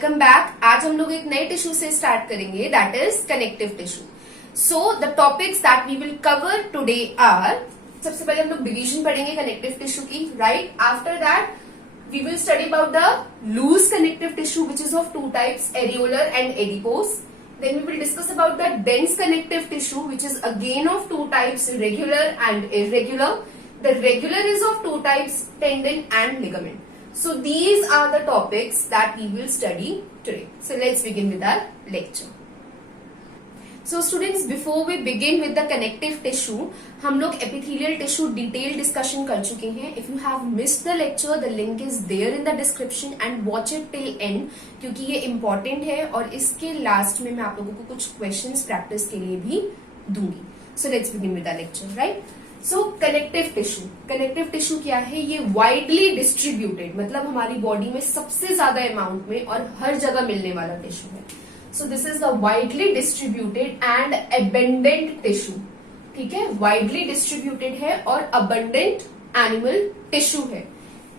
Welcome back. आज हम लोग एक नए टिश्यू से स्टार्ट करेंगे, that is connective tissue. So the topics that we will cover today are, सबसे पहले हम लोग डिवीजन पढ़ेंगे कनेक्टिव टिश्यू की, right. After that we will study about the loose connective tissue which is of two types, areolar and adipose. Then we will discuss about the dense connective tissue which is again of two types, regular and irregular. The regular is of two types, tendon and ligament. So these are the topics that we will study today. So let's begin with our lecture. So students, before we begin with the connective tissue, हम लोग epithelial tissue detailed discussion कर चुके हैं. If you have missed the lecture, the link is there in the description and watch it till end, क्योंकि ये important है और इसके last में मैं आप लोगों को कुछ questions practice के लिए भी दूंगी. So let's begin with the lecture, right? So connective tissue. Connective tissue क्या है? ये widely distributed, मतलब हमारी बॉडी में सबसे ज्यादा अमाउंट में और हर जगह मिलने वाला टिश्यू है. So this is the widely distributed and abundant tissue. ठीक है, widely distributed है और abundant animal tissue है.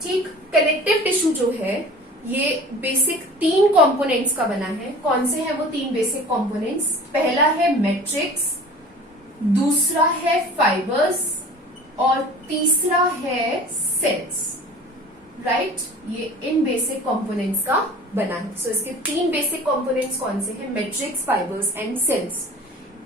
ठीक, connective tissue जो है ये बेसिक 3 कंपोनेंट्स का बना है. कौन से हैं वो 3 बेसिक कंपोनेंट्स? पहला है मैट्रिक्स, दूसरा है फाइबर्स और तीसरा है सेल्स, राइट. ये इन बेसिक कंपोनेंट्स का बना है. सो इसके 3 बेसिक कंपोनेंट्स कौन से हैं? Matrix, fibres and cells.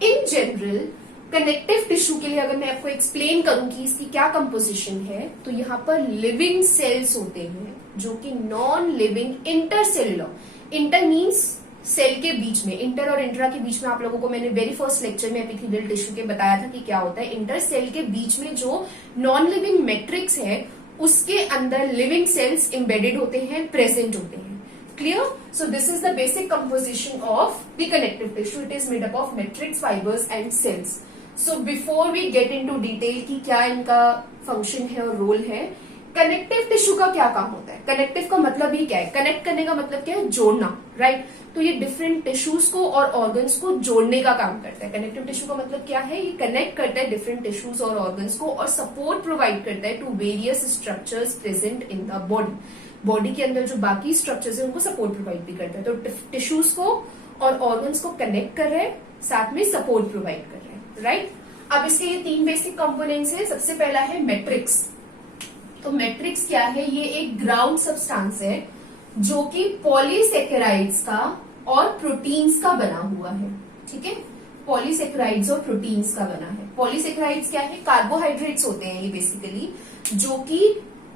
In general connective tissue के लिए अगर मैं आपको एक्सप्लेन करूं कि इसकी क्या कंपोजिशन है, तो यहाँ पर लिविंग सेल्स होते हैं जो कि non living intercellular. Inter means cell के बीच में, इंटर और इंट्रा के बीच में आप लोगों को मैंने वेरी फर्स्ट लेक्चर में एपिथेलियल टिश्यू के बताया था कि क्या होता है. इंटर सेल के बीच में जो नॉन लिविंग मैट्रिक्स है उसके अंदर लिविंग सेल्स एम्बेडेड होते हैं, प्रेजेंट होते हैं. Clear? So this is the basic composition of the connective tissue. It is made up of matrix, fibres and cells. So before we get into detail कि क्या इनका फंक्शन है और role है, कनेक्टिव टिश्यू का क्या काम होता है? कनेक्टिव का मतलब ही क्या है? कनेक्ट करने का मतलब क्या है? जोड़ना, राइट. तो ये डिफरेंट टिश्यूज को और ऑर्गन्स को जोड़ने का काम करता है. कनेक्टिव टिश्यू का मतलब क्या है? ये कनेक्ट करता है डिफरेंट टिश्यूज और ऑर्गन्स को और सपोर्ट प्रोवाइड करता है to various structures present in the body. Body के अंदर जो बाकी स्ट्रक्चर्स है उनको सपोर्ट प्रोवाइड भी करता है. तो टिश्यूज को और ऑर्गन्स को कनेक्ट कर रहे हैं, साथ में सपोर्ट प्रोवाइड कर रहे हैं, राइट. अब इसके ये 3 बेसिक कंपोनेंट्स है. सबसे पहला है मैट्रिक्स. तो मैट्रिक्स क्या है? ये एक ग्राउंड सब्सटेंस है जो कि पॉलीसेकेराइड्स का और प्रोटीन्स का बना हुआ है. ठीक है, पॉलीसेकेराइड्स और प्रोटीन्स का बना है. पॉलीसेकेराइड्स क्या है? कार्बोहाइड्रेट्स होते हैं ये बेसिकली, जो कि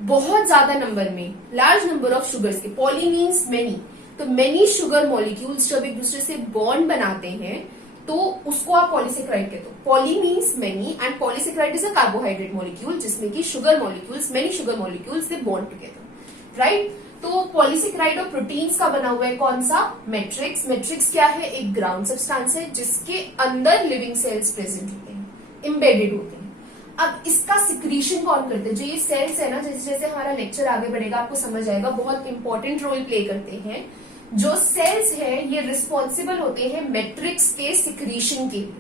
बहुत ज्यादा नंबर में, लार्ज नंबर ऑफ शुगर्स के, पॉली मीन्स मेनी, तो मेनी शुगर मॉलिक्यूल्स जब एक दूसरे से बॉन्ड बनाते हैं तो उसको आप पॉलीसेकेराइड कहते हो. Poly means many and polysaccharide is a carbohydrate molecule जिसमें कि sugar molecules, many sugar molecules they bond together, right. तो पॉलीसेकेराइड और प्रोटीन्स का बना हुआ है कौन सा? मैट्रिक्स. मैट्रिक्स क्या है? एक ग्राउंड सब्सटेंस है जिसके अंदर लिविंग सेल्स प्रेजेंट होते हैं, एम्बेडेड होते हैं. अब इसका सिक्रीशन कौन करते हैं? जो ये सेल्स है ना, जैसे जैसे हमारा लेक्चर आगे बढ़ेगा आपको समझ आएगा, बहुत इंपॉर्टेंट रोल प्ले करते हैं. जो सेल्स है ये रिस्पॉन्सिबल होते हैं मैट्रिक्स के सिक्रीशन के लिए,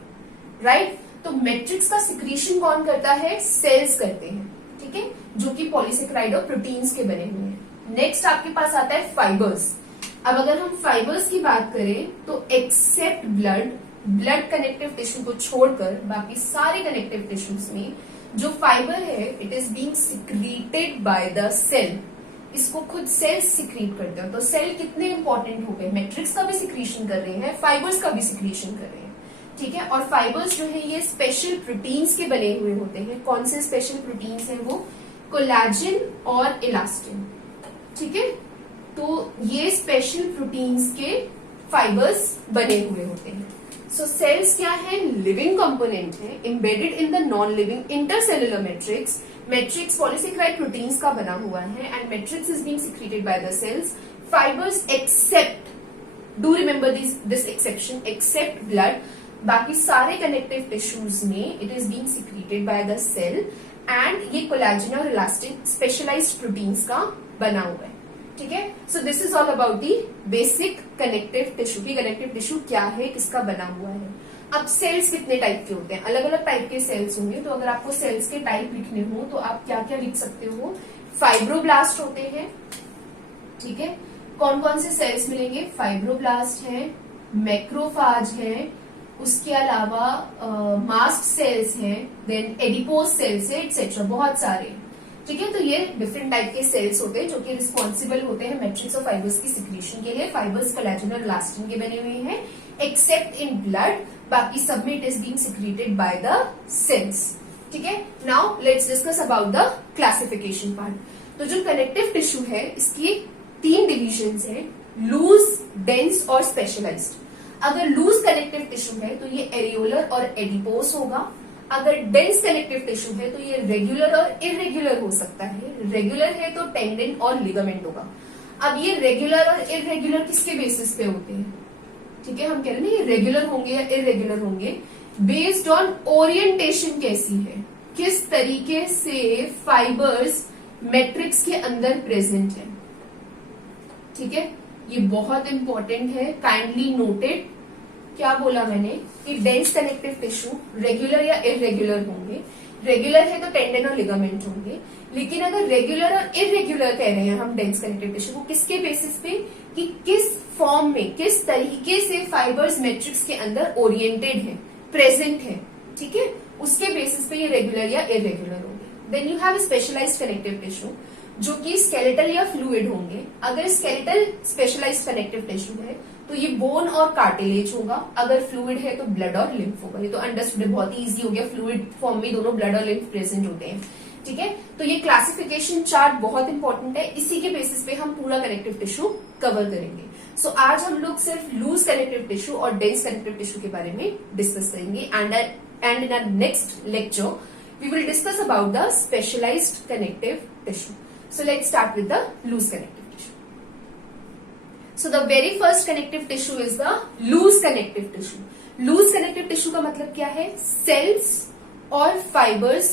राइट. तो मैट्रिक्स का सिक्रीशन कौन करता है? सेल्स करते हैं, ठीक है, जो कि पॉलीसेकेराइड और प्रोटीन्स के बने हुए हैं. नेक्स्ट आपके पास आता है फाइबर्स. अब अगर हम फाइबर्स की बात करें तो एक्सेप्ट ब्लड कनेक्टिव टिश्यू को छोड़कर बाकी सारे कनेक्टिव टिश्यूज में जो फाइबर है it is being secreted by the cell. इसको खुद सेल्स सिक्रीट करते हैं. तो सेल कितने इंपॉर्टेंट हो गए? मैट्रिक्स का भी सिक्रीशन कर रहे हैं, फाइबर्स का भी सिक्रीशन कर रहे हैं, ठीक है. और फाइबर्स जो है ये स्पेशल प्रोटीन्स के बने हुए होते हैं. कौन से स्पेशल प्रोटीन्स हैं वो? कोलेजन और इलास्टिन, ठीक है. तो ये स्पेशल प्रोटीन्स के फाइबर्स बने हुए होते हैं. सो सेल्स क्या है? लिविंग कंपोनेंट है, embedded in the non living intercellular matrix. Matrix polysaccharide proteins का बना हुआ है and matrix is being secreted by the cells. Fibres except, do remember this exception, except blood, बाकी सारे कनेक्टिव टिश्यूज में it is being secreted by the cell. And ये collagen और elastin specialised proteins का बना हुआ है, ठीक है. So this is all about the basic connective tissue की कनेक्टिव टिश्यू क्या है, किसका बना हुआ है. अब सेल्स कितने टाइप के होते हैं? अलग अलग टाइप के सेल्स होंगे. तो अगर आपको सेल्स के टाइप लिखने हो तो आप क्या क्या लिख सकते हो? फाइब्रोब्लास्ट होते हैं, ठीक है, कौन कौन से सेल्स मिलेंगे? फाइब्रोब्लास्ट है, मैक्रोफाज है, उसके अलावा मास्ट सेल्स हैं, देन एडिपोज सेल्स है, एक्सेट्रा, बहुत सारे। ठीक है, तो ये डिफरेंट टाइप के सेल्स होते हैं जो कि रिस्पॉन्सिबल होते हैं मैट्रिक्स और फाइबर्स की सिक्रीशन के लिए। फाइबर्स कोलेजन और इलास्टिन के बने हुए हैं, एक्सेप्ट इन ब्लड, बाकी सब में it is being secreted by the cells. ठीक है, now let's discuss about the classification part. तो जो कनेक्टिव टिश्यू है इसकी 3 डिविजन्स हैं, लूज, डेंस और स्पेशलाइज्ड। अगर लूज कनेक्टिव टिश्यू है तो ये एरियोलर और एडिपोस होगा। अगर डेंस कनेक्टिव टिश्यू है तो ये रेगुलर और इरेगुलर हो सकता है। रेगुलर है तो टेंडन और लिगामेंट होगा। अब ये रेगुलर और इरेगुलर किसके बेसिस पे होते हैं? ठीक है, हम कह रहे हैं ना ये रेगुलर होंगे या इरेगुलर होंगे बेस्ड ऑन ओरिएंटेशन कैसी है, किस तरीके से फाइबर्स मैट्रिक्स के अंदर प्रेजेंट है। ठीक है, ये बहुत इंपॉर्टेंट है, काइंडली नोटेड। क्या बोला मैंने कि डेंस कनेक्टिव टिश्यू रेगुलर या इरेगुलर होंगे। रेगुलर है तो टेंडन और लिगामेंट होंगे, लेकिन अगर रेगुलर और इरेगुलर कह रहे हैं हम डेंस कनेक्टिव टिश्यू को, किसके बेसिस पे कि किस फॉर्म में, किस तरीके से फाइबर्स मैट्रिक्स के अंदर ओरिएंटेड है, प्रेजेंट है। ठीक है, उसके बेसिस पे ये रेगुलर या इरेगुलर होंगे। Then you have specialised connective tissue जो कि स्केलेटल या फ्लूइड होंगे। अगर स्केलेटल स्पेशलाइज्ड कनेक्टिव टिश्यू है तो ये बोन और कार्टिलेज होगा। अगर फ्लूइड है तो ब्लड और लिम्फ होगा। ये तो अंडरस्टूड है, बहुत ही इजी हो गया, फ्लूइड फॉर्म में दोनों ब्लड और लिम्फ प्रेजेंट होते हैं। ठीक है, तो ये क्लासिफिकेशन चार्ट बहुत इंपॉर्टेंट है, इसी के बेसिस पे हम पूरा कनेक्टिव टिश्यू कवर करेंगे। सो आज हम लोग सिर्फ लूज कनेक्टिव टिश्यू और डेंस कनेक्टिव टिश्यू के बारे में डिस्कस करेंगे। And in our next lecture we will discuss about the specialised connective tissue. So let's start with the loose connective tissue. So the very first connective tissue is the loose connective tissue. Loose connective tissue का मतलब क्या है? Cells और fibers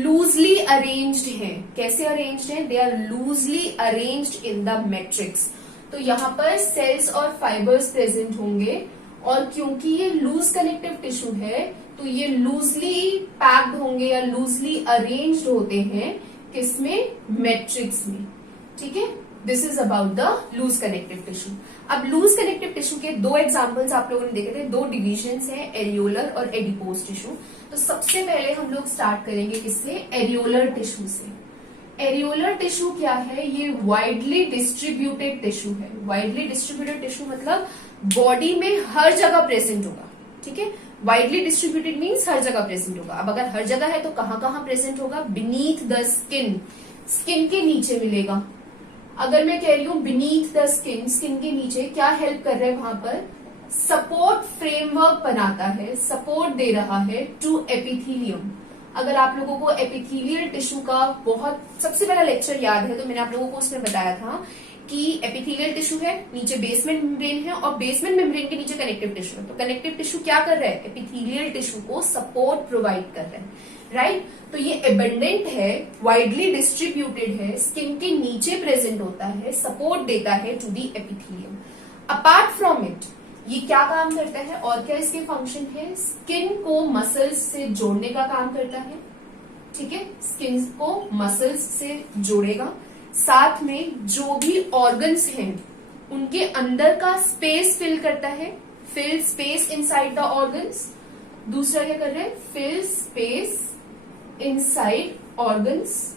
loosely arranged हैं। कैसे arranged हैं? They are loosely arranged in the matrix. तो यहाँ पर cells और fibers present होंगे, और क्योंकि ये loose connective tissue है तो ये loosely packed होंगे या loosely arranged होते हैं किसमें? मैट्रिक्स में। ठीक है, this is about the loose connective tissue. अब लूज कनेक्टिव टिश्यू के 2 एग्जांपल्स आप लोगों ने देखे थे, 2 डिविजन्स हैं, एरियोलर और एडिपोज टिश्यू। तो सबसे पहले हम लोग स्टार्ट करेंगे किससे? एरियोलर टिश्यू से। एरियोलर टिश्यू क्या है? ये वाइडली डिस्ट्रीब्यूटेड टिश्यू है। वाइडली डिस्ट्रीब्यूटेड टिश्यू मतलब बॉडी में हर जगह प्रेजेंट होगा। ठीक है, वाइडली डिस्ट्रीब्यूटेड मीन्स हर जगह प्रेजेंट होगा। अब अगर हर जगह है तो कहां कहां प्रेजेंट होगा? बीनीथ द स्किन, स्किन के नीचे मिलेगा। अगर मैं कह रही हूं बीनीथ द स्किन, स्किन के नीचे क्या हेल्प कर रहा है? वहां पर सपोर्ट फ्रेमवर्क बनाता है, सपोर्ट दे रहा है टू एपिथीलियम। अगर आप लोगों को एपिथीलियल टिश्यू का बहुत सबसे पहला लेक्चर याद है तो मैंने आप लोगों को उसमें बताया था कि एपिथेलियल टिश्यू है, नीचे बेसमेंट मेम्ब्रेन है और बेसमेंट मेम्ब्रेन के नीचे कनेक्टिव टिश्यू है। तो कनेक्टिव टिश्यू क्या कर रहा है? एपिथेलियल टिश्यू को सपोर्ट प्रोवाइड कर रहा है, राइट। तो ये एबंडेंट है, वाइडली डिस्ट्रीब्यूटेड है, स्किन के नीचे प्रेजेंट होता है, सपोर्ट देता है to the epithelium. Apart from it ये क्या काम करता है और क्या इसके फंक्शन है? स्किन को मसल्स से जोड़ने का काम करता है। ठीक है, स्किन को मसल्स से जोड़ेगा, साथ में जो भी ऑर्गन्स हैं उनके अंदर का स्पेस फिल करता है, fill space inside the organs. दूसरा क्या कर रहे हैं? Fill space inside organs.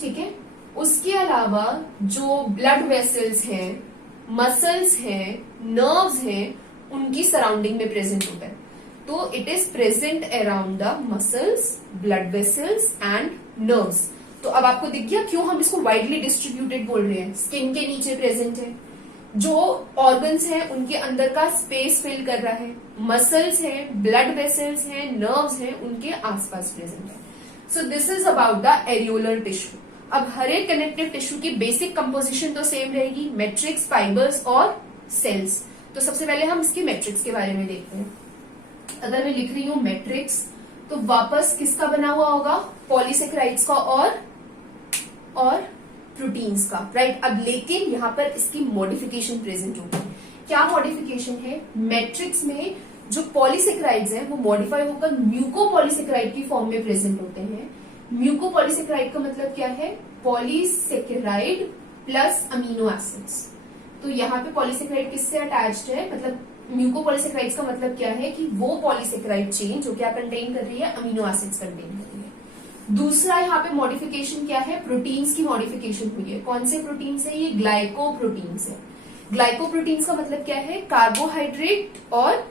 ठीक है, उसके अलावा जो ब्लड वेसल्स हैं, मसल्स हैं, नर्व्स हैं, उनकी सराउंडिंग में प्रेजेंट होता है। तो it is present around the muscles, blood vessels and nerves. तो अब आपको दिख गया क्यों हम इसको वाइडली डिस्ट्रीब्यूटेड बोल रहे हैं? स्किन के नीचे प्रेजेंट है, जो ऑर्गन्स हैं उनके अंदर का स्पेस फिल कर रहा है, मसल्स हैं, ब्लड वेसल्स हैं, नर्व्स हैं, उनके आसपास प्रेजेंट है। So this is about the areolar tissue. अब हर एक कनेक्टिव टिश्यू की बेसिक कंपोजिशन तो सेम रहेगी, मैट्रिक्स, फाइबर्स और सेल्स। तो सबसे पहले हम इसके मैट्रिक्स के बारे में देखते हैं। अगर मैं लिख रही हूं मैट्रिक्स तो वापस किसका बना हुआ होगा? पॉलीसेकेराइड्स का और प्रोटीन्स का, राइट। अब लेकिन यहाँ पर इसकी मॉडिफिकेशन प्रेजेंट होगी। क्या मॉडिफिकेशन है? मैट्रिक्स में जो पॉलीसेकेराइड्स हैं वो मॉडिफाई होकर म्यूकोपॉलीसेकेराइड की फॉर्म में प्रेजेंट होते हैं। म्यूकोपॉलीसेकेराइड का मतलब क्या है? पॉलीसेकेराइड प्लस अमीनो एसिड्स, तो यहाँ पे पॉलीसेकेराइड किससे अटैच्ड है, मतलब म्यूकोपॉलीसेकेराइड्स का मतलब क्या है कि वो पॉलीसेकेराइड चेन जो क्या कंटेन कर रही है, अमीनो एसिड्स कंटेन कर रही है। दूसरा यहाँ पे मॉडिफिकेशन क्या है, प्रोटीन्स की मॉडिफिकेशन हुई है। कौन से प्रोटीन्स है, ये ग्लाइकोप्रोटीन्स है। ग्लाइकोप्रोटीन्स का मतलब क्या है, कार्बोहाइड्रेट और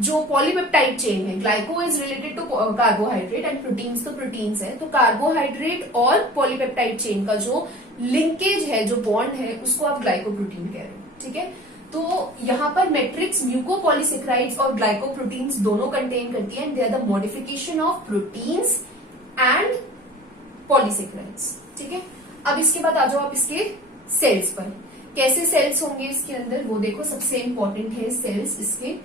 जो पॉलीपेप्टाइड चेन है, glyco is related to carbohydrate and proteins तो प्रोटीन्स है, तो कार्बोहाइड्रेट और पॉलीपेप्टाइड चेन का जो लिंकेज है, जो बॉन्ड है, उसको आप ग्लाइकोप्रोटीन कह रहे हो। ठीक है, तो यहाँ पर मैट्रिक्स म्यूकोपॉलीसेकेराइड्स और ग्लाइकोप्रोटीन्स दोनों कंटेन करती है and they are the modification of proteins and polysaccharides. ठीक है, अब इसके बाद आ जाओ आप इसके सेल्स पर। कैसे सेल्स होंगे इसके अंदर वो देखो, सबसे इंपॉर्टेंट है सेल्स इसके।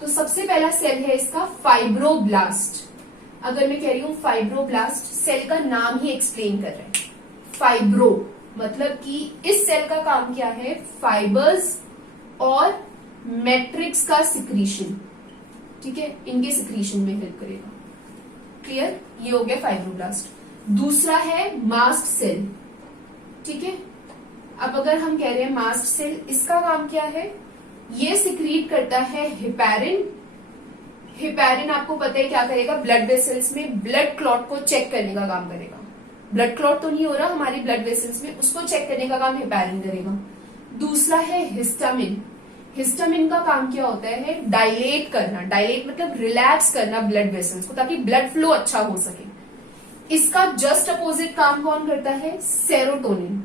तो सबसे पहला सेल है इसका फाइब्रोब्लास्ट। अगर मैं कह रही हूं फाइब्रोब्लास्ट, सेल का नाम ही एक्सप्लेन कर रहा है। फाइब्रो मतलब कि इस सेल का काम क्या है, फाइबर्स और मैट्रिक्स का सिक्रीशन। ठीक है, इनके सिक्रीशन में हेल्प करेगा। क्लियर, ये हो गया फाइब्रोब्लास्ट। दूसरा है मास्ट सेल। ठीक है, अब अगर हम कह रहे हैं मास्ट सेल, इसका काम क्या है, ये सिक्रीट करता है हेपेरिन। हेपेरिन आपको पता है क्या करेगा, ब्लड वेसल्स में ब्लड क्लॉट को चेक करने का काम करेगा। ब्लड क्लॉट तो नहीं हो रहा हमारी ब्लड वेसल्स में, उसको चेक करने का काम हेपेरिन करेगा। दूसरा है हिस्टामिन। हिस्टामिन का काम क्या होता है, डायलेट करना। डायलेट मतलब रिलैक्स करना ब्लड वेसल्स को, ताकि ब्लड फ्लो अच्छा हो सके। इसका जस्ट अपोजिट काम कौन करता है, सेरोटोनिन।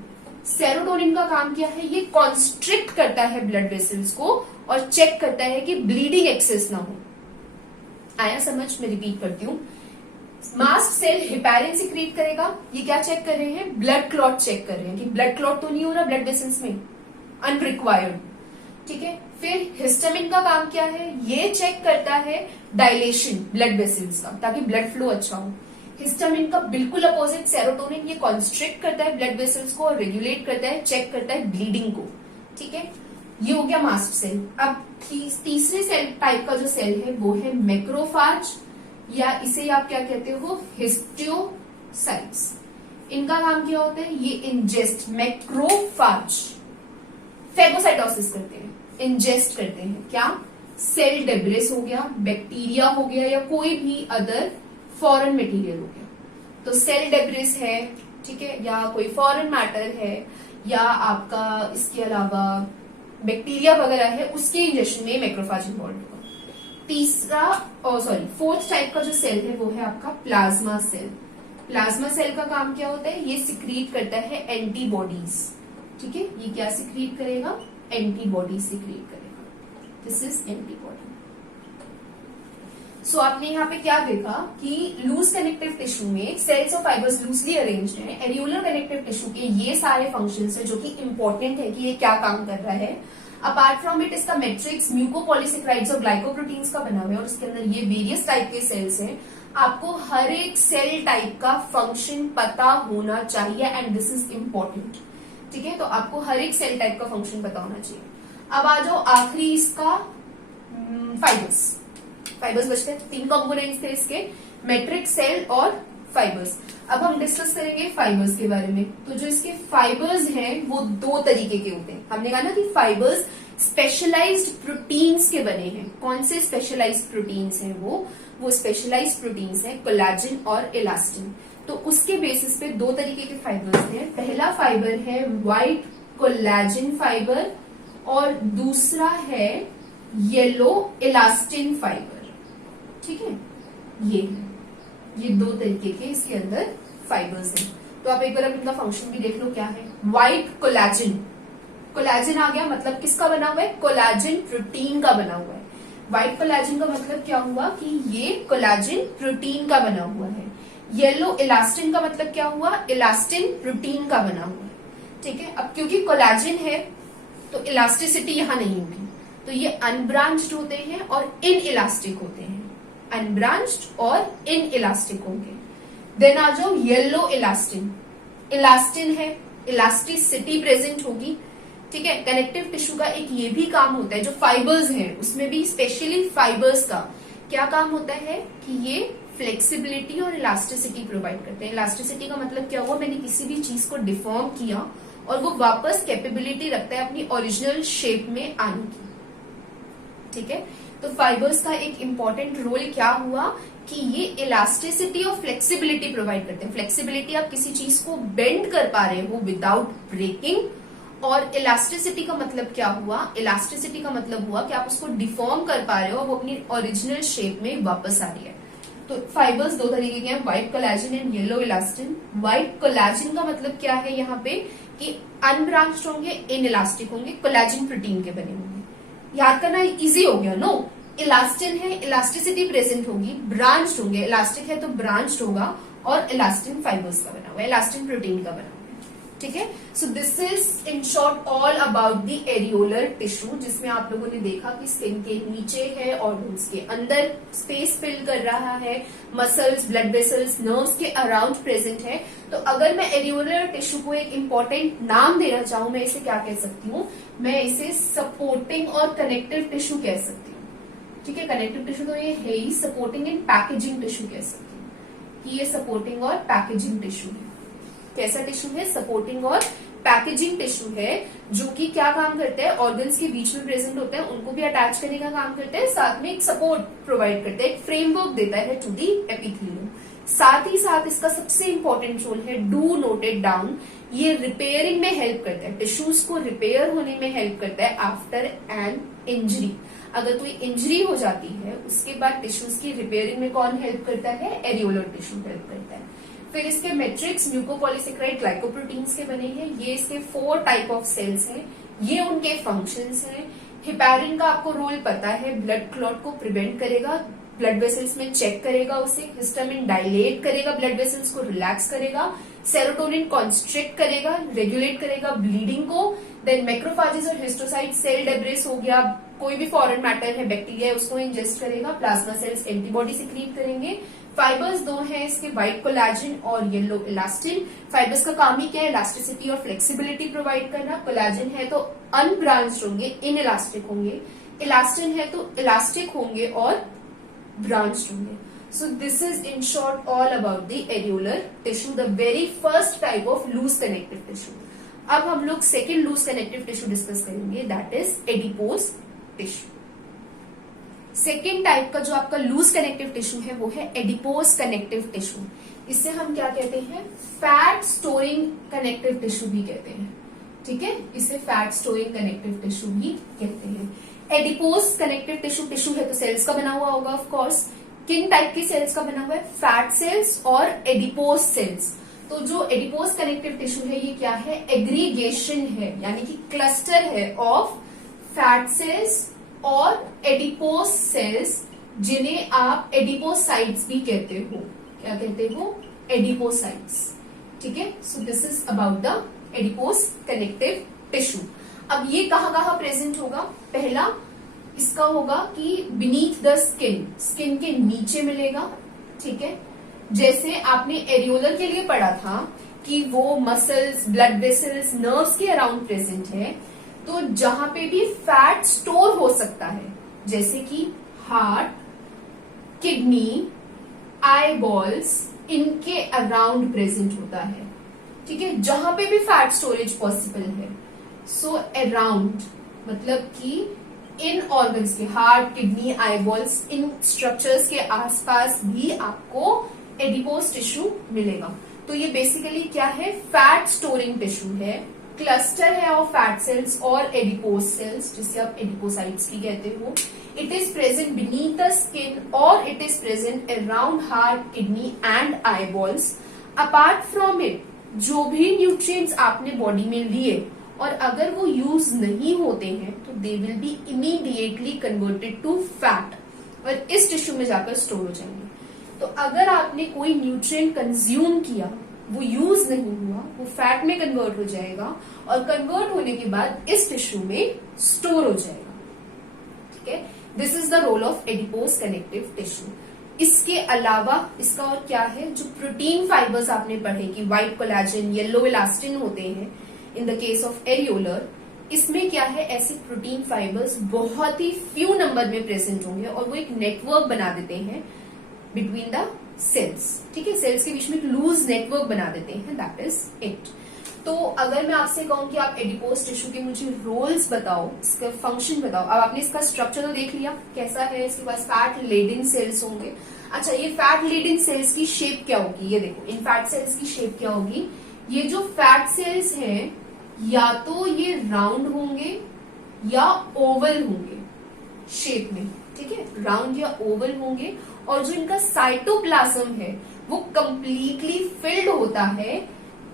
सेरोटोनिन का काम क्या है, ये कॉन्स्ट्रिक्ट करता है ब्लड वेसल्स को और चेक करता है कि ब्लीडिंग एक्सेस ना हो। आया समझ, मैं रिपीट करती हूँ। मास्ट सेल हेपेरिन सिक्रीट करेगा, ये क्या चेक कर रहे हैं, ब्लड क्लॉट चेक कर रहे हैं कि ब्लड क्लॉट तो नहीं हो रहा ब्लड वेसल्स में, अनरिक्वायर्ड। ठीक है, फिर हिस्टामिन का काम क्या है, ये चेक करता है डायलेशन ब्लड वेसल्स का, ताकि ब्लड फ्लो अच्छा हो। हिस्टामिन का बिल्कुल अपोजिट सेरोटोनिन, ये कॉन्स्ट्रिक्ट करता है ब्लड वेसल्स को और रेगुलेट करता है, चेक करता है ब्लीडिंग को। ठीक है, ये हो गया मास्ट सेल। अब तीसरे सेल टाइप का जो सेल है वो है मैक्रोफाज, या इसे आप क्या कहते हो, हिस्टियोसाइट्स। इनका काम क्या होता है, ये इंजेस्ट, मैक्रोफाज फेगोसाइटोसिस करते हैं, इंजेस्ट करते हैं क्या, सेल डेब्रिस हो गया, बैक्टीरिया हो गया, या कोई भी अदर फॉरेन मटेरियल हो गया। तो सेल डेब्रिस है, ठीक है, या कोई फॉरेन मैटर है, या आपका इसके अलावा बैक्टीरिया वगैरह है, उसके इंजेक्शन में मैक्रोफाज इन्वॉल्व होगा। फोर्थ टाइप का जो सेल है वो है आपका प्लाज्मा सेल। प्लाज्मा सेल का काम क्या होता है, ये सिक्रीट करता है एंटीबॉडीज। ठीक है, ये क्या सिक्रीट करेगा, एंटीबॉडी सिक्रीट करेगा। This is antibody. सो आपने यहाँ पे क्या देखा कि लूज कनेक्टिव टिश्यू में सेल्स और फाइबर्स लूजली अरेंज्ड हैं। एरियोलर कनेक्टिव टिश्यू के ये सारे फंक्शंस है जो कि इंपॉर्टेंट है कि ये क्या काम कर रहा है। अपार्ट फ्रॉम इट, इसका मैट्रिक्स म्यूकोपॉलीसेकेराइड्स और ग्लाइकोप्रोटीन्स का बना हुआ है और इसके अंदर ये वेरियस टाइप के सेल्स हैं। आपको हर एक सेल टाइप का फंक्शन पता होना चाहिए एंड दिस इज इम्पोर्टेंट। ठीक है, तो आपको हर एक सेल टाइप का फंक्शन पता होना चाहिए। अब आ जाओ आखिरी इसका फाइबर्स। फाइबर्स बचते हैं, 3 कंपोनेंट्स थे इसके, मैट्रिक्स, सेल और फाइबर्स। अब हम डिस्कस करेंगे फाइबर्स के बारे में। तो जो इसके फाइबर्स हैं वो 2 तरीके के होते हैं। हमने कहा ना कि फाइबर्स स्पेशलाइज्ड प्रोटीन्स के बने हैं। कौन से स्पेशलाइज्ड प्रोटीन्स हैं वो स्पेशलाइज्ड प्रोटीन्स हैं कोलेजन और इलास्टिन। तो उसके बेसिस पे 2 तरीके के फाइबर्स हैं। पहला फाइबर है व्हाइट कोलेजन फाइबर और दूसरा है येलो इलास्टिन फाइबर। ठीक है, ये 2 तरीके के इसके अंदर फाइबर्स हैं। तो आप एक बार इनका फंक्शन भी देख लो क्या है। व्हाइट कोलेजन, कोलेजन आ गया, मतलब किसका बना हुआ है, कोलेजन प्रोटीन का बना हुआ है। व्हाइट कोलेजन का मतलब क्या हुआ कि ये कोलेजन प्रोटीन का बना हुआ है। येलो इलास्टिन का मतलब क्या हुआ, इलास्टिन प्रोटीन का बना हुआ है। ठीक है, अब क्योंकि कोलेजन है तो इलास्टिसिटी यहां नहीं होगी, तो ये अनब्रांच्ड होते हैं और इन इलास्टिक होते हैं। अनब्रांच्ड और इन इलास्टिक होंगे। देन आ जाओ येलो इलास्टिन। इलास्टिन है, इलास्टिसिटी प्रेजेंट होगी। ठीक है, कनेक्टिव टिश्यू का एक ये भी काम होता है, जो फाइबर्स हैं उसमें भी स्पेशली फाइबर्स का क्या काम होता है कि ये फ्लेक्सिबिलिटी और इलास्टिसिटी प्रोवाइड करते हैं। इलास्टिसिटी का मतलब क्या हुआ, मैंने किसी भी चीज को डिफॉर्म किया और वो वापस कैपेबिलिटी रखता है अपनी ओरिजिनल शेप में आने की। ठीक है, तो फाइबर्स का एक इंपॉर्टेंट रोल क्या हुआ कि ये इलास्टिसिटी और फ्लेक्सिबिलिटी प्रोवाइड करते हैं। फ्लेक्सिबिलिटी, आप किसी चीज को बेंड कर पा रहे हो विदाउट ब्रेकिंग, और इलास्टिसिटी का मतलब क्या हुआ, इलास्टिसिटी का मतलब हुआ कि आप उसको डिफॉर्म कर पा रहे हो, वो अपनी ओरिजिनल शेप में वापस आ रही है। तो फाइबर्स दो तरीके के हैं, white collagen and yellow elastin. White collagen का मतलब क्या है यहाँ पे कि अनब्रांच्ड होंगे, इनइलास्टिक होंगे, कोलेजन प्रोटीन के बने होंगे। याद करना इजी हो गया, नो। इलास्टिन है, इलास्टिसिटी प्रेजेंट होगी, ब्रांच्ड होंगे, इलास्टिक है तो ब्रांच्ड होगा, और इलास्टिन फाइबर्स का बना हुआ है, इलास्टिन प्रोटीन का बना हुआ है। ठीक है, so this is in short all about the areolar tissue, जिसमें आप लोगों ने देखा कि स्किन के नीचे है, ऑर्गन्स के अंदर स्पेस फिल कर रहा है, मसल्स, ब्लड वेसल्स, नर्व्स के अराउंड प्रेजेंट है। तो अगर मैं एरियोलर टिश्यू को एक इंपॉर्टेंट नाम देना चाहूं, मैं इसे क्या कह सकती हूँ, मैं इसे सपोर्टिंग और कनेक्टिव टिश्यू कह सकती हूँ। ठीक है, कनेक्टिव टिश्यू तो ये है ही, सपोर्टिंग एंड पैकेजिंग टिश्यू कह सकती हूँ कि ये सपोर्टिंग और पैकेजिंग टिश्यू है। कैसा टिश्यू है, सपोर्टिंग और पैकेजिंग टिश्यू है, जो कि क्या काम करते हैं, ऑर्गन्स के बीच में प्रेजेंट होते हैं, उनको भी अटैच करने का काम करते हैं, साथ में एक सपोर्ट प्रोवाइड करते हैं, एक फ्रेमवर्क देता है टू दी एपिथेलियम। साथ ही साथ इसका सबसे इंपॉर्टेंट रोल है, डू नोट इट डाउन, ये रिपेयरिंग में हेल्प करता है, टिश्यूज को रिपेयर होने में हेल्प करता है आफ्टर एन इंजरी। अगर कोई इंजरी हो जाती है उसके बाद टिश्यूज की रिपेयरिंग में कौन हेल्प करता है, एरियोलर टिश्यू हेल्प करता है। फिर इसके मैट्रिक्स म्यूकोपॉलीसेकेराइड ग्लाइकोप्रोटीन्स के बने हैं, ये इसके 4 टाइप ऑफ सेल्स हैं, ये उनके फंक्शंस हैं। हिपैरिन का आपको रोल पता है, ब्लड क्लॉट को प्रिवेंट करेगा, ब्लड वेसल्स में चेक करेगा उसे, हिस्टामिन डायलेट करेगा, ब्लड वेसल्स को रिलैक्स करेगा, सेरोटोनिन कॉन्स्ट्रिक्ट करेगा, रेगुलेट करेगा ब्लीडिंग को, देन मैक्रोफाजेस और हिस्टोसाइट सेल डेब्रिस हो गया, कोई भी फॉरेन मैटर है, बैक्टीरिया है, उसको इंजेस्ट करेगा, प्लाज्मा सेल्स एंटीबॉडी सिक्रीट करेंगे। फाइबर्स दो हैं इसके, व्हाइट कोलेजन और येलो इलास्टिन। फाइबर्स का काम ही क्या है, इलास्टिसिटी और फ्लेक्सिबिलिटी प्रोवाइड करना। कोलेजन है तो अनब्रांच्ड होंगे, इनइलास्टिक होंगे, इलास्टिन है तो इलास्टिक होंगे और ब्रांच्ड होंगे। So this is in short all about the areolar tissue, the very first type of loose connective tissue. अब हम लोग second loose connective tissue discuss करेंगे, that is adipose tissue. Second type का जो आपका लूज कनेक्टिव टिश्यू है वो है एडिपोज कनेक्टिव टिश्यू। इसे हम क्या कहते हैं, फैट स्टोरिंग कनेक्टिव टिश्यू भी कहते हैं। ठीक है, इसे फैट स्टोरिंग कनेक्टिव टिश्यू भी कहते हैं। एडिपोज कनेक्टिव टिश्यू है तो सेल्स का बना हुआ होगा ऑफ कोर्स। किन टाइप की सेल्स का बना हुआ है, फैट सेल्स और एडिपोज सेल्स। तो जो एडिपोज कनेक्टिव टिश्यू है ये क्या है, एग्रीगेशन है, यानी कि क्लस्टर है ऑफ फैट सेल्स और एडिपोज सेल्स, जिन्हें आप एडिपोसाइट्स भी कहते हो। क्या कहते हो, एडिपोसाइट्स। ठीक है, so this is about the adipose connective tissue. अब ये कहाँ प्रेजेंट होगा, पहला इसका होगा कि बीनीथ द स्किन, स्किन के नीचे मिलेगा। ठीक है, जैसे आपने एरियोलर के लिए पढ़ा था कि वो मसल्स, ब्लड वेसल्स, नर्व्स के अराउंड प्रेजेंट है, तो जहां पे भी फैट स्टोर हो सकता है, जैसे कि हार्ट, किडनी, आई बॉल्स, इनके अराउंड प्रेजेंट होता है। ठीक है, जहां पे भी फैट स्टोरेज पॉसिबल है। सो अराउंड मतलब कि इन ऑर्गन्स के, हार्ट, किडनी, आई बॉल्स, इन स्ट्रक्चर्स के आसपास भी आपको एडिपोज टिश्यू मिलेगा। तो ये बेसिकली क्या है, फैट स्टोरिंग टिश्यू है, क्लस्टर है ऑफ फैट सेल्स और एडिपोज सेल्स, जिसे आप एडिपोसाइट्स भी कहते हो। It is present beneath the skin और it is present around heart, kidney and eyeballs. Apart from it, जो भी न्यूट्रिएंट्स आपने बॉडी में लिए और अगर वो यूज नहीं होते हैं तो they will be immediately converted to fat और इस टिश्यू में जाकर स्टोर हो जाएंगे। तो अगर आपने कोई न्यूट्रिएंट कंज्यूम किया, वो यूज नहीं हुआ, वो फैट में कन्वर्ट हो जाएगा और कन्वर्ट होने के बाद इस टिश्यू में स्टोर हो जाएगा। ठीक है, this is the role of adipose connective tissue. इसके अलावा इसका और क्या है, जो प्रोटीन फाइबर्स आपने पढ़े कि व्हाइट कोलेजन, येलो इलास्टिन होते हैं in the case of areolar, इसमें क्या है, ऐसे प्रोटीन फाइबर्स बहुत ही फ्यू नंबर में प्रेजेंट होंगे और वो एक नेटवर्क बना देते हैं बिटवीन द सेल्स। ठीक है, सेल्स के बीच में एक लूज नेटवर्क बना देते हैं, दैट इज इट। तो अगर मैं आपसे कहूं कि आप एडिपोज टिश्यू के मुझे रोल्स बताओ, इसका फंक्शन बताओ। अब आपने इसका स्ट्रक्चर तो देख लिया कैसा है, इसके पास फैट लेडिंग सेल्स होंगे। अच्छा, ये फैट लेडिंग सेल्स की शेप क्या होगी, ये देखो, इन फैट सेल्स की शेप क्या होगी। ये जो फैट सेल्स हैं या तो ये राउंड होंगे या ओवल होंगे शेप में, ठीक है, राउंड या ओवल होंगे। और जो इनका साइटोप्लाज्म है वो कंप्लीटली फिल्ड होता है,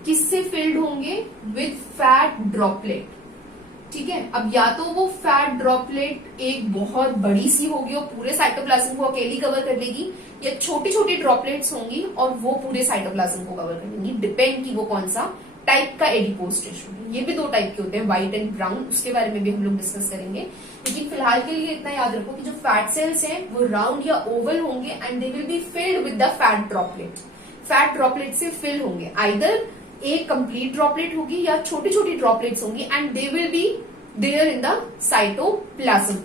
किससे फिल्ड होंगे, विद फैट ड्रॉपलेट, ठीक है। अब या तो वो फैट ड्रॉपलेट एक बहुत बड़ी सी होगी और पूरे साइटोप्लाज्म को अकेली कवर कर लेगी, या छोटी छोटी ड्रॉपलेट्स होंगी और वो पूरे साइटोप्लाज्म को कवर कर लेंगी, डिपेंड की वो कौन सा टाइप का एडिपोज टिश्यू है। ये भी दो टाइप के होते हैं, व्हाइट एंड ब्राउन, उसके बारे में भी हम लोग डिस्कस करेंगे। लेकिन फिलहाल के लिए इतना याद रखो कि जो फैट सेल्स हैं वो राउंड या ओवल होंगे and they will be filled with the fat droplet. Fat droplet से फिल होंगे, आइदर एक कंप्लीट ड्रॉपलेट होगी या छोटी छोटी ड्रॉपलेट्स होंगी and they will be there in the cytoplasm,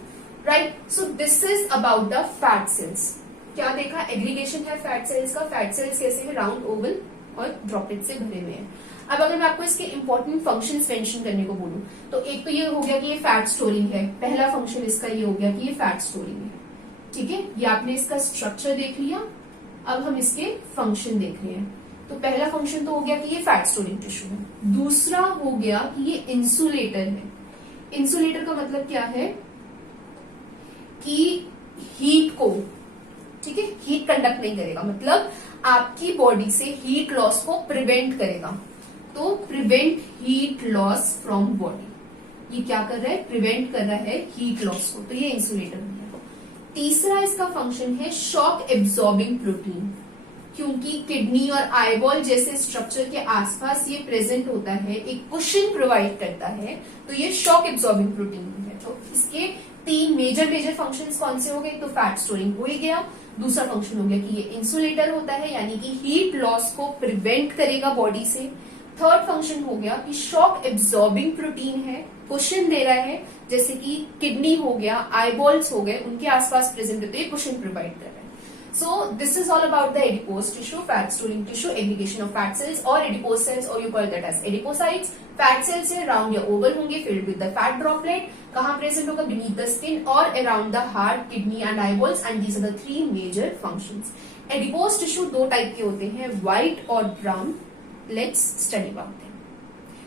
right. So this is about the fat cells. क्या देखा, एग्रीगेशन है फैट सेल्स का। फैट सेल्स कैसे है, राउंड, ओवल और ड्रॉपलेट से भरे हुए हैं। अब अगर मैं आपको इसके इंपॉर्टेंट फंक्शंस मेंशन करने को बोलूं तो एक तो ये हो गया कि ये फैट स्टोरिंग है, पहला फंक्शन इसका ये हो गया कि ये फैट स्टोरिंग है, ठीक है। ये आपने इसका स्ट्रक्चर देख लिया, अब हम इसके फंक्शन देख रहे हैं। तो पहला फंक्शन तो हो गया कि ये फैट स्टोरिंग टिश्यू है। दूसरा हो गया कि ये इंसुलेटर है। इंसुलेटर का मतलब क्या है कि हीट को, ठीक है, हीट कंडक्ट नहीं करेगा, मतलब आपकी बॉडी से हीट लॉस को प्रिवेंट करेगा। तो prevent heat loss from body, ये क्या कर रहा है, प्रिवेंट कर रहा है हीट लॉस को, तो ये इंसुलेटर हो गया। तीसरा इसका फंक्शन है शॉक एब्जॉर्बिंग प्रोटीन, क्योंकि किडनी और आईबॉल जैसे स्ट्रक्चर के आसपास ये प्रेजेंट होता है, एक कुशन प्रोवाइड करता है, तो ये शॉक एब्जॉर्बिंग प्रोटीन है। तो इसके तीन मेजर फंक्शंस कौन से हो गए, तो फैट स्टोरिंग हो ही गया। दूसरा फंक्शन हो गया कि ये इंसुलेटर होता है, यानी कि हीट लॉस को प्रिवेंट करेगा बॉडी से। थर्ड फंक्शन हो गया कि शॉक एब्जॉर्बिंग प्रोटीन है, कुशन दे रहा है, जैसे कि किडनी हो गया, आईबॉल्स हो गए, उनके आसपास प्रेजेंट होते हैं, कुशन प्रोवाइड कर रहा है। So this is all about the adipose tissue, fat storing tissue, aggregation of fat cells or adipose cells, or you call that as adipocytes. Fat cells है राउंड या ओवल होंगे, filled with the fat droplet. कहाँ present होगा, beneath the skin or around the heart, kidney and eyeballs, and these are the three major functions. Adipose tissue दो type के होते हैं, white और brown. Let's study about them.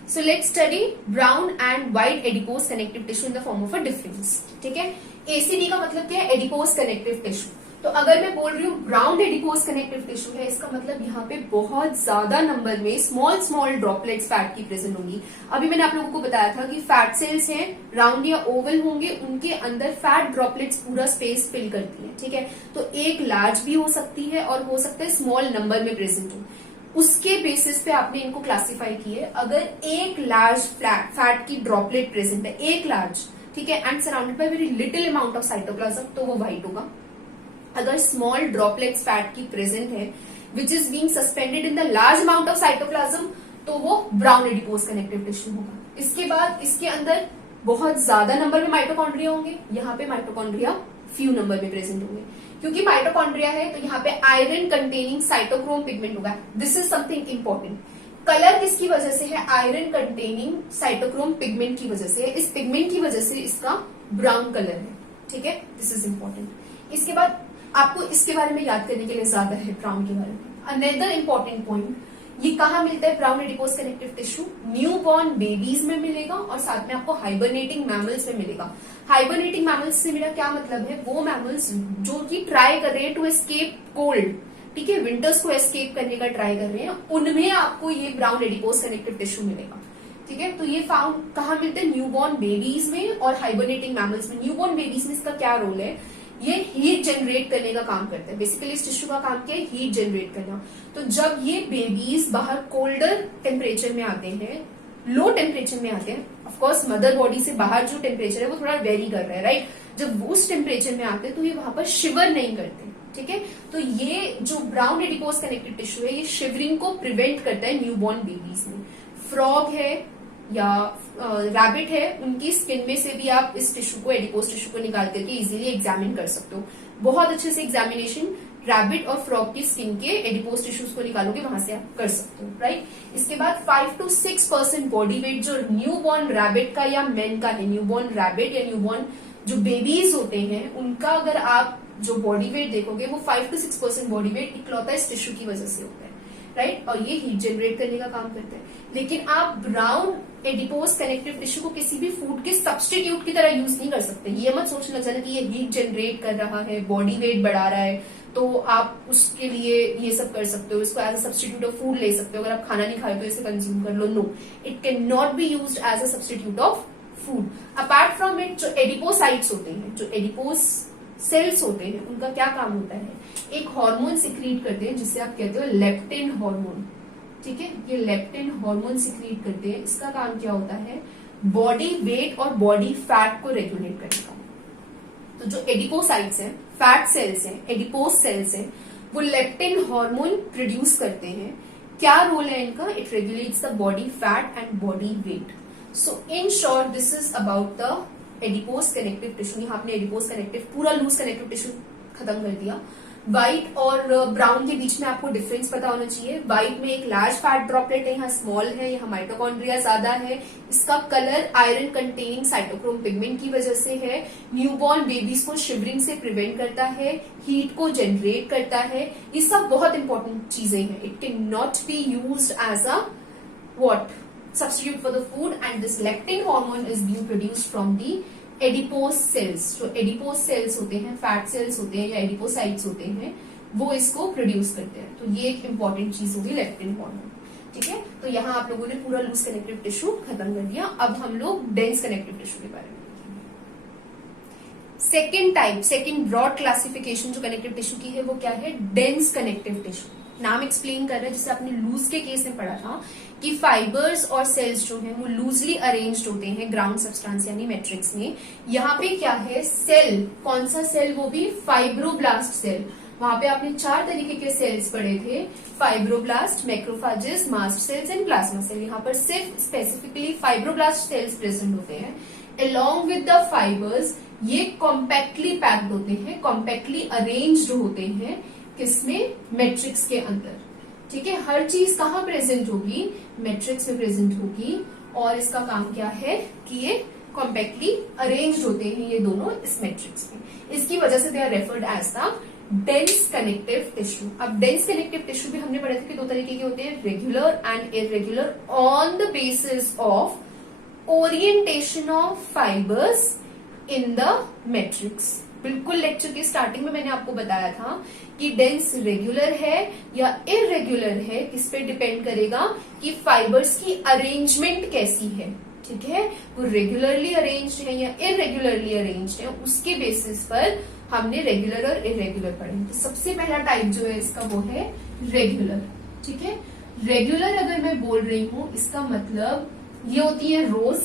So let's study brown and white adipose connective tissue in the form of a difference. ठीक है, ACT का मतलब क्या है, adipose connective tissue। तो अगर मैं बोल रही हूँ ब्राउन एडिपोज कनेक्टिव टिश्यू है, इसका मतलब यहाँ पे बहुत ज्यादा नंबर में स्मॉल ड्रॉपलेट्स फैट की प्रेजेंट होंगी। अभी मैंने आप लोगों को बताया था कि फैट सेल्स हैं, राउंड या ओवल होंगे, उनके अंदर फैट ड्रॉपलेट्स पूरा स्पेस फिल करती हैं, ठीक है। तो एक लार्ज भी हो सकती है और हो सकता है स्मॉल नंबर में प्रेजेंट हो, उसके बेसिस पे आपने इनको क्लासिफाई किए। अगर एक लार्ज फैट की ड्रॉपलेट प्रेजेंट है, एक लार्ज, ठीक है, and surrounded by very little amount of cytoplasm, तो वो व्हाइट होगा। अगर स्मॉल ड्रॉपलेट्स फैट की प्रेजेंट है which is being suspended in the large amount of cytoplasm, तो वो ब्राउन एडिपोज कनेक्टिव टिश्यू होगा। इसके बाद इसके अंदर बहुत ज्यादा नंबर में माइटोकॉन्ड्रिया होंगे, यहाँ पे माइटोकॉन्ड्रिया फ्यू नंबर में प्रेजेंट होंगे। क्योंकि माइटोकॉन्ड्रिया है तो यहाँ पे आयरन कंटेनिंग साइटोक्रोम पिगमेंट होगा। This is something important. Colour किसकी वजह से है, आयरन कंटेनिंग साइटोक्रोम पिगमेंट की वजह से। इस पिगमेंट की वजह से इसका ब्राउन कलर है, ठीक है, दिस इज इंपॉर्टेंट। इसके बाद आपको इसके बारे में याद करने के लिए ज्यादा है ब्राउन के बारे में। अनदर इंपॉर्टेंट पॉइंट, ये कहाँ मिलता है brown adipose connective tissue, new born babies में मिलेगा और साथ में आपको हाइबरनेटिंग मैमल्स में मिलेगा। हाइबरनेटिंग मैमल्स से मेरा क्या मतलब है, वो मैमल्स जो कि ट्राई कर रहे हैं टू एस्केप कोल्ड, ठीक है, विंटर्स को एस्केप करने का ट्राई कर रहे हैं, उनमें आपको ये ब्राउन एडिपोज कनेक्टिव टिश्यू मिलेगा, ठीक है। तो ये फाउंड कहाँ मिलते हैं, न्यूबॉर्न बेबीज में और हाइबरनेटिंग मैमल्स में। न्यूबॉर्न बेबीज में इसका क्या रोल है, ये हीट जनरेट करने का काम करता है। बेसिकली इस टिश्यू का काम क्या है, हीट जनरेट करना। तो जब ये बेबीज बाहर कोल्डर टेम्परेचर में आते हैं, लो टेम्परेचर में आते हैं, ऑफकोर्स मदर बॉडी से बाहर जो टेम्परेचर है वो थोड़ा वेरी कर रहा है, राइट। जब वो उस टेम्परेचर में आते हैं तो ये वहां पर शिवर नहीं करते, ठीक है। तो ये जो ब्राउन एडिपोज कनेक्टिव टिश्यू है, ये शिवरिंग को प्रिवेंट करता है न्यूबॉर्न बेबीज में। फ्रॉग है या रैबिट है, उनकी स्किन में से भी आप इस टिश्यू को, एडिपोज टिश्यू को निकाल करके इजीली एग्जामिन कर सकते हो। बहुत अच्छे से एग्जामिनेशन रैबिट और फ्रॉग की स्किन के एडिपोज टिश्यूज को निकालोगे, वहां से आप कर सकते हो, राइट। इसके बाद 5 to 6% बॉडी वेट जो न्यूबॉर्न रैबिट का या मेन का है, न्यूबॉर्न रैबिट या न्यूबॉर्न जो बेबीज होते हैं उनका अगर आप जो बॉडी वेट देखोगे वो 5 to 6% बॉडी वेट इकलौता इस टिश्यू की वजह से होता है, राइट। और ये हीट जनरेट करने का काम करता है। लेकिन आप ब्राउन एडिपोज कनेक्टिव टिश्यू को किसी भी फूड के सब्सटीट्यूट की तरह यूज नहीं कर सकते। ये मत सोचने लग जाना कि ये हीट जनरेट कर रहा है, बॉडी वेट बढ़ा रहा है, तो आप उसके लिए ये सब कर सकते हो, इसको as a substitute of food ले सकते हो। अगर आप खाना नहीं खाए तो इसे कंज्यूम कर लो, no, it can not be used as a substitute of food. Apart from it जो एडिपोसाइट्स होते हैं, जो एडिपोज सेल्स होते हैं, उनका क्या काम होता है, एक हार्मोन सिक्रीट करते हैं जिसे आप कहते हो लेप्टिन हार्मोन, ठीक है। ये लेप्टिन हार्मोन सिक्रीट करते हैं। इसका काम क्या होता है, बॉडी वेट और बॉडी फैट को रेगुलेट करने का। तो जो एडिपोसाइट्स हैं, फैट सेल्स हैं, एडिपोज सेल्स हैं, वो लेप्टिन हार्मोन प्रोड्यूस करते हैं। क्या रोल है इनका, it regulates the body fat and body weight. So in short this is about the adipose connective tissue. यहाँ आपने एडिपोज कनेक्टिव पूरा लूज कनेक्टिव टिश्यू खत्म कर दिया। व्हाइट और ब्राउन के बीच में आपको डिफरेंस पता होना चाहिए। व्हाइट में एक लार्ज फैट ड्रॉपलेट है, यहाँ स्मॉल है, यहाँ माइटोकॉन्ड्रिया ज्यादा है। इसका colour iron containing cytochrome pigment की वजह से है। न्यूबॉर्न बेबीज को शिवरिंग से प्रिवेंट करता है, हीट को जनरेट करता है। ये सब बहुत इंपॉर्टेंट चीजें हैं। It can not be used as a what substitute for the food, and this leptin hormone is being produced from the adipose cells। जो adipose cells होते हैं, फैट सेल्स होते हैं या एडिपोसाइट्स होते हैं, वो इसको प्रोड्यूस करते हैं। तो ये एक इंपॉर्टेंट चीज होगी लेप्टिन हार्मोन, ठीक है। तो यहाँ आप लोगों ने पूरा लूज कनेक्टिव टिश्यू खत्म कर दिया। अब हम लोग डेंस कनेक्टिव टिश्यू के बारे में देखेंगे। Second type, second broad classification जो कनेक्टिव टिश्यू की है वो क्या है, डेंस कनेक्टिव टिश्यू। नाम एक्सप्लेन कर रहा है, जिसे आपने लूज के केस में पढ़ा था कि फाइबर्स और सेल्स जो हैं वो लूजली अरेंज्ड होते हैं ग्राउंड सब्सटेंस यानी मैट्रिक्स में। यहाँ पे क्या है, सेल, कौन सा सेल, वो भी फाइब्रोब्लास्ट सेल। वहां पे आपने 4 तरीके के सेल्स पढ़े थे, fibroblast, macrophages, mast cells and plasma cell. यहाँ पर सिर्फ स्पेसिफिकली फाइब्रोब्लास्ट सेल्स प्रेजेंट होते हैं। अलोंग विद द फाइबर्स ये कॉम्पैक्टली पैक्ड होते हैं, कॉम्पैक्टली अरेंज्ड होते हैं, किसमें, मैट्रिक्स के अंदर, ठीक है। हर चीज कहाँ प्रेजेंट होगी, मैट्रिक्स में प्रेजेंट होगी। और इसका काम क्या है कि ये कॉम्पैक्टली अरेंज्ड होते हैं ये दोनों इस मैट्रिक्स में। इसकी वजह से they are referred as the dense connective tissue. अब डेंस कनेक्टिव टिश्यू भी हमने पढ़े थे कि 2 तरीके के होते हैं, regular and irregular, on the basis of orientation of fibres in the matrix. बिल्कुल लेक्चर की स्टार्टिंग में मैंने आपको बताया था कि डेंस रेगुलर है या इरेगुलर है, किस पे डिपेंड करेगा कि फाइबर्स की अरेंजमेंट कैसी है, ठीक है। वो रेगुलरली अरेंज्ड है या इरेगुलरली अरेंज्ड है, उसके बेसिस पर हमने रेगुलर और इरेगुलर पढ़े। तो सबसे पहला टाइप जो है इसका वो है रेगुलर, ठीक है। रेगुलर अगर मैं बोल रही हूं, इसका मतलब ये होती है रोज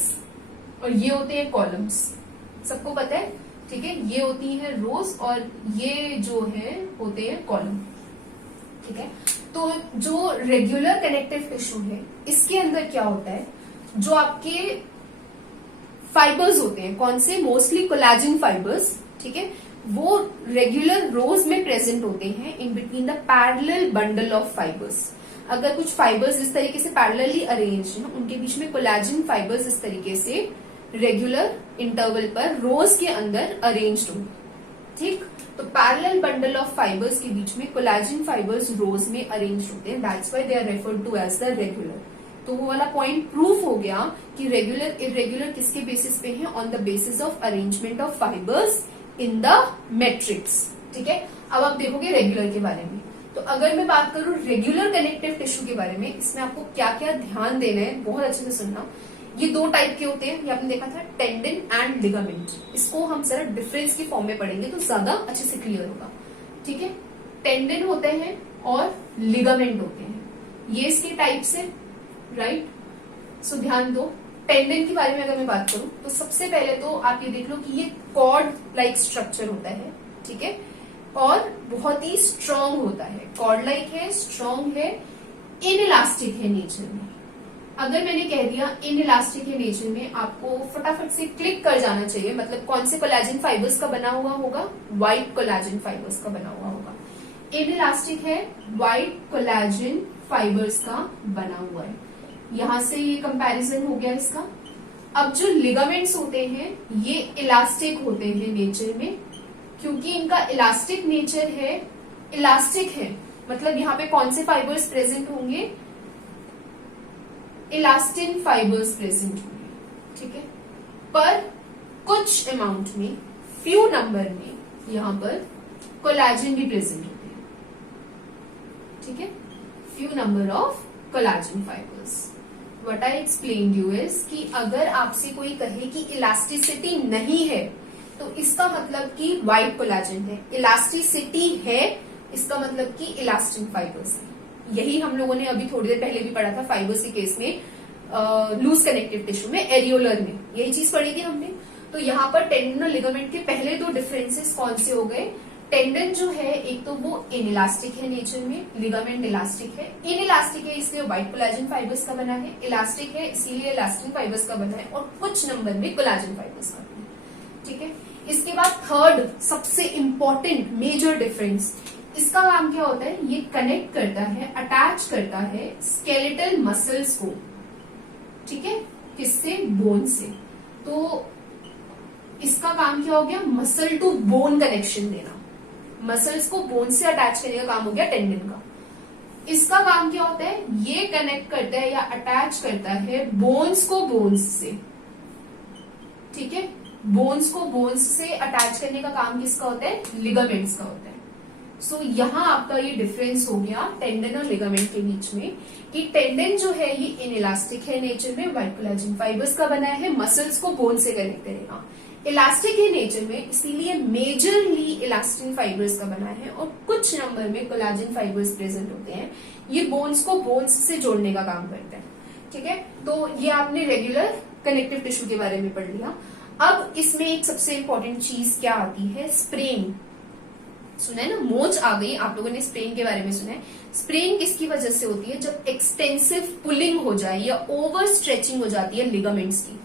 और ये होते हैं कॉलम्स, सबको पता है, ठीक है। ये होती है रोज और ये जो है होते हैं कॉलम, ठीक है। तो जो रेगुलर कनेक्टिव टिश्यू है इसके अंदर क्या होता है, जो आपके फाइबर्स होते हैं, कौन से, मोस्टली कोलेजन फाइबर्स, ठीक है, वो रेगुलर रोज में प्रेजेंट होते हैं इन between the parallel bundle of fibres. अगर कुछ फाइबर्स इस तरीके से पैरेलली अरेंज हैं, उनके बीच में कोलेजन फाइबर्स इस तरीके से रेगुलर इंटरवल पर रोज के अंदर अरेंज्ड हो, ठीक। तो पैरेलल बंडल ऑफ फाइबर्स के बीच में कोलेजन फाइबर्स रोज में अरेंज होते हैं, that's why they are referred to as the regular. तो वो वाला पॉइंट प्रूफ हो गया कि रेगुलर इरेगुलर किसके बेसिस पे है, on the basis of arrangement of fibres in the matrix, ठीक है। अब आप देखोगे रेगुलर के बारे में। तो अगर मैं बात करूं रेगुलर कनेक्टिव टिश्यू के बारे में, इसमें आपको क्या क्या ध्यान देना है, बहुत अच्छे से सुनना। ये 2 टाइप के होते हैं, ये आपने देखा था, टेंडन एंड लिगामेंट। इसको हम जरा डिफरेंस की फॉर्म में पढ़ेंगे तो ज्यादा अच्छे से क्लियर होगा, ठीक है। टेंडन होते हैं और लिगामेंट होते हैं, ये इसके टाइप्स है, राइट। सो ध्यान दो, टेंडन के बारे में अगर मैं बात करूं तो सबसे पहले तो आप ये देख लो कि ये कॉर्ड लाइक स्ट्रक्चर होता है, ठीक है, और बहुत ही स्ट्रांग होता है, कॉर्ड लाइक है, स्ट्रांग है, इनइलास्टिक है नेचर में। अगर मैंने कह दिया इनइलास्टिक है नेचर में, आपको फटाफट से क्लिक कर जाना चाहिए, मतलब कौन से कोलेजन फाइबर्स का बना हुआ होगा, व्हाइट कोलेजन फाइबर्स का बना हुआ होगा। इनइलास्टिक है, व्हाइट कोलेजन फाइबर्स का बना हुआ है। यहां से ये कंपैरिजन हो गया इसका। अब जो लिगामेंट्स होते हैं ये इलास्टिक होते हैं नेचर में, क्योंकि इनका इलास्टिक नेचर है, इलास्टिक है मतलब यहाँ पे कौन से फाइबर्स प्रेजेंट होंगे, इलास्टिन फाइबर्स प्रेजेंट होंगे, ठीक है। पर कुछ अमाउंट में, फ्यू नंबर में यहां पर कोलेजन भी प्रेजेंट होते हैं, ठीक है, few number of collagen fibres. What I explain you is कि अगर आपसे कोई कहे कि इलास्टिसिटी नहीं है तो इसका मतलब कि व्हाइट कोलेजन है, इलास्टिसिटी है इसका मतलब कि इलास्टिन फाइबर्स है। यही हम लोगों ने अभी थोड़ी देर पहले भी पढ़ा था फाइबर्स के केस में, लूज कनेक्टिव टिश्यू में, एरियोलर में, यही चीज पढ़ी थी हमने। तो यहाँ पर टेंडन और लिगामेंट के पहले दो डिफरेंसेस कौन से हो गए, टेंडन जो है एक तो वो इनइलास्टिक है नेचर में, लिगामेंट इलास्टिक है। इनइलास्टिक है इसलिए व्हाइट कोलेजन फाइबर्स का बना है, इलास्टिक है इसलिए इलास्टिन फाइबर्स का बना है, और कुछ नंबर में कोलेजन फाइबर्स का बना है, ठीक है। इसके बाद थर्ड सबसे इंपॉर्टेंट मेजर डिफरेंस, इसका काम क्या होता है, ये कनेक्ट करता है, अटैच करता है स्केलेटल मसल्स को, ठीक है, किससे, बोन से। तो इसका काम क्या हो गया, मसल टू बोन कनेक्शन देना, मसल्स को बोन से अटैच करने का काम हो गया टेंडन का। इसका काम क्या होता है, ये कनेक्ट करता है या अटैच करता है बोन्स को बोन्स से, ठीक है, बोन्स को बोन्स से अटैच करने का काम किसका होता है, लिगामेंट्स का होता है। सो यहां आपका ये डिफरेंस हो गया टेंडन और लिगामेंट के बीच में, कि टेंडन जो है ये इनइलास्टिक है नेचर में, व्हाइट कोलेजन फाइबर्स का बना है, मसल्स को बोन से कनेक्ट करेगा। इलास्टिक है नेचर में इसलिए मेजरली इलास्टिन फाइबर्स का बना है, और कुछ नंबर में कोलेजन फाइबर्स प्रेजेंट होते हैं, ये बोन्स को बोन्स से जोड़ने का काम करते हैं, ठीक है। तो ये आपने रेगुलर कनेक्टिव टिश्यू के बारे में पढ़ लिया। अब इसमें एक सबसे इंपॉर्टेंट चीज क्या आती है, स्प्रेन। सुना है ना, मोच आ गई, आप लोगों ने स्प्रेन के बारे में सुना है। स्प्रेन किसकी वजह से होती है, जब एक्सटेंसिव पुलिंग हो जाए या ओवर स्ट्रेचिंग हो जाती है लिगामेंट्स की।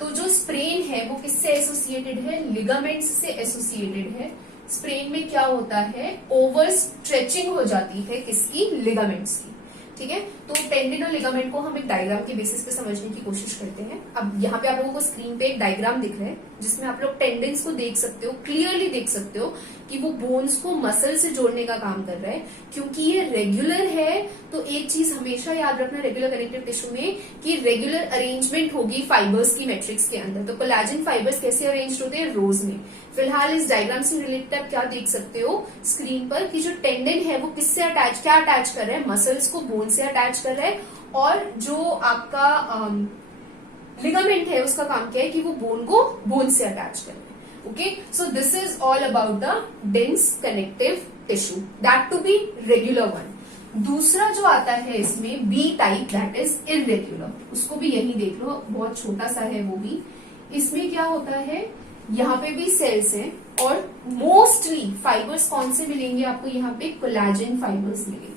तो जो स्प्रेन है वो किससे एसोसिएटेड है, लिगामेंट्स से एसोसिएटेड है। स्प्रेन में क्या होता है, ओवर स्ट्रेचिंग हो जाती है किसकी, लिगामेंट्स की, ठीक है। तो टेंडन और लिगामेंट को हम एक डायग्राम के बेसिस पे समझने की कोशिश करते हैं। अब यहाँ पे आप लोगों को स्क्रीन पे एक डायग्राम दिख रहा है जिसमें आप लोग टेंडेंस को देख सकते हो, क्लियरली देख सकते हो कि वो बोन्स को मसल से जोड़ने का काम कर रहा है। क्योंकि ये रेगुलर है तो एक चीज हमेशा याद रखना रेगुलर कनेक्टिव टिश्यू में, कि रेगुलर अरेंजमेंट होगी फाइबर्स की मैट्रिक्स के अंदर। तो कोलेजन फाइबर्स कैसे अरेंज होते हैं, रोज में। फिलहाल इस डायग्राम से रिलेटेड आप क्या देख सकते हो स्क्रीन पर, कि जो टेंडन है वो किससे अटैच, क्या अटैच कर रहा है, मसल्स को बोन से अटैच कर रहा है, और जो आपका लिगामेंट है उसका काम क्या है कि वो बोन को बोन से अटैच कर रहा है। Okay, so this is all about the dense connective tissue, that to be regular one. दूसरा जो आता है इसमें B type, that is irregular, उसको भी यही देख लो, बहुत छोटा सा है वो भी। इसमें क्या होता है, यहाँ पे भी सेल्स हैं, और मोस्टली फाइबर्स कौन से मिलेंगे आपको, यहाँ पे कोलेजन फाइबर्स मिलेंगे।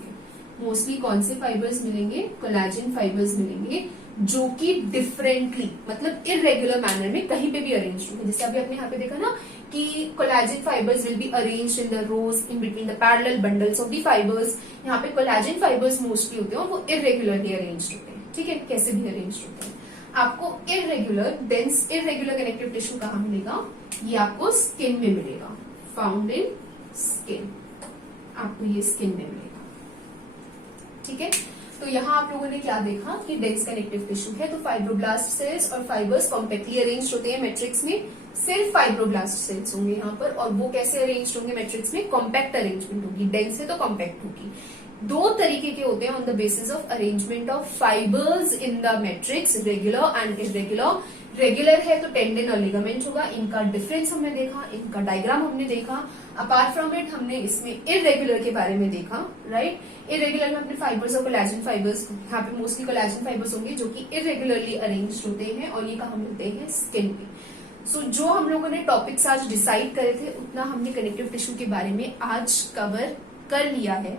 मोस्टली कौन से फाइबर्स मिलेंगे, कोलेजन फाइबर्स मिलेंगे, जो कि डिफरेंटली मतलब इररेगुलर मैनर में कहीं पे भी अरेंज होंगे। जैसे अभी आपने यहाँ पे देखा ना कि collagen fibres will be arranged in the rows in between the parallel bundles of the fibres. यहाँ पे कोलेजन फाइबर्स मोस्टली होते हैं और वो इररेगुलरली अरेंज्ड होते हैं, ठीक है, कैसे भी अरेंज्ड होते हैं। आपको irregular dense irregular connective tissue कहाँ मिलेगा, ये आपको स्किन में मिलेगा, फाउंड इन स्किन, आपको ये स्किन में मिलेगा, ठीक है। तो यहाँ आप लोगों ने क्या देखा कि डेंस कनेक्टिव टिश्यू है तो फाइब्रोब्लास्ट सेल्स और फाइबर्स कॉम्पैक्टली अरेंज होते हैं मैट्रिक्स में, सिर्फ फाइब्रोब्लास्ट सेल्स होंगे यहाँ पर, और वो कैसे अरेंज होंगे मैट्रिक्स में, कॉम्पैक्ट अरेंजमेंट होगी, डेंस है तो कॉम्पैक्ट होगी। दो तरीके के होते हैं on the basis of arrangement of fibres in the matrix, regular and irregular. Regular है तो टेंडन और लिगामेंट होगा, इनका डिफरेंस हमने देखा, इनका डायग्राम हमने देखा। अपार्ट फ्रॉम इट हमने इसमें इररेगुलर के बारे में देखा, राइट। इररेगुलर में अपने फाइबर्स और कोलेजन फाइबर्स, यहाँ पे मोस्टली कोलेजन फाइबर्स होंगे जो कि इररेगुलरली अरेंज होते हैं, और ये कहाँ मिलते हैं, स्किन पे। सो जो हम लोगों ने टॉपिक्स आज डिसाइड करे थे उतना हमने कनेक्टिव टिश्यू के बारे में आज कवर कर लिया है।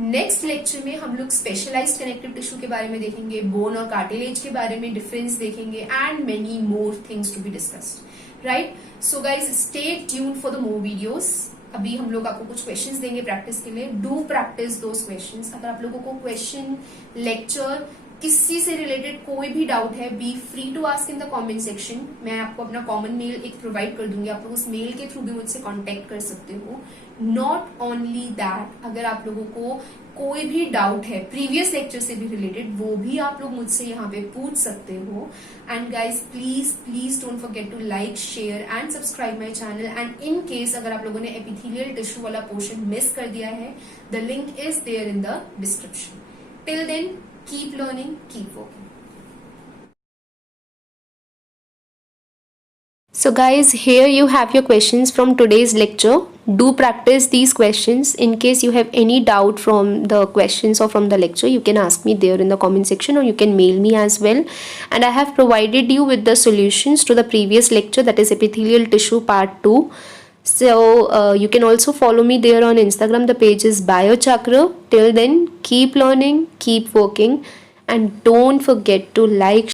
नेक्स्ट लेक्चर में हम लोग स्पेशलाइज्ड कनेक्टिव टिश्यू के बारे में देखेंगे, बोन और कार्टिलेज के बारे में डिफरेंस देखेंगे, and many more things to be discussed, right. So guys stay tuned for the more videos. अभी हम लोग आपको कुछ क्वेश्चंस देंगे प्रैक्टिस के लिए. Do practice those questions. अगर आप लोगों को क्वेश्चन, लेक्चर, किसी से रिलेटेड कोई भी डाउट है, be free to ask in the comment section. मैं आपको अपना कॉमन मेल एक प्रोवाइड कर दूंगी, आप लोग उस मेल के थ्रू भी मुझसे कांटेक्ट कर सकते हो. नॉट ओनली दैट, अगर आप लोगों को कोई भी डाउट है प्रीवियस लेक्चर से भी रिलेटेड, वो भी आप लोग मुझसे यहाँ पे पूछ सकते हो. And guys please please don't forget to like, share and subscribe my channel. And in case अगर आप लोगों ने एपिथेलियल टिश्यू वाला पोर्शन मिस कर दिया है, the link is there in the description. Till then, keep learning, keep working. So guys, here you have your questions from today's lecture. Do practice these questions. In case you have any doubt from the questions or from the lecture, you can ask me there in the comment section, or you can mail me as well. And I have provided you with the solutions to the previous lecture, that is epithelial tissue part 2. So you can also follow me there on Instagram. The page is Biochakra. Till then, keep learning, keep working, and don't forget to like,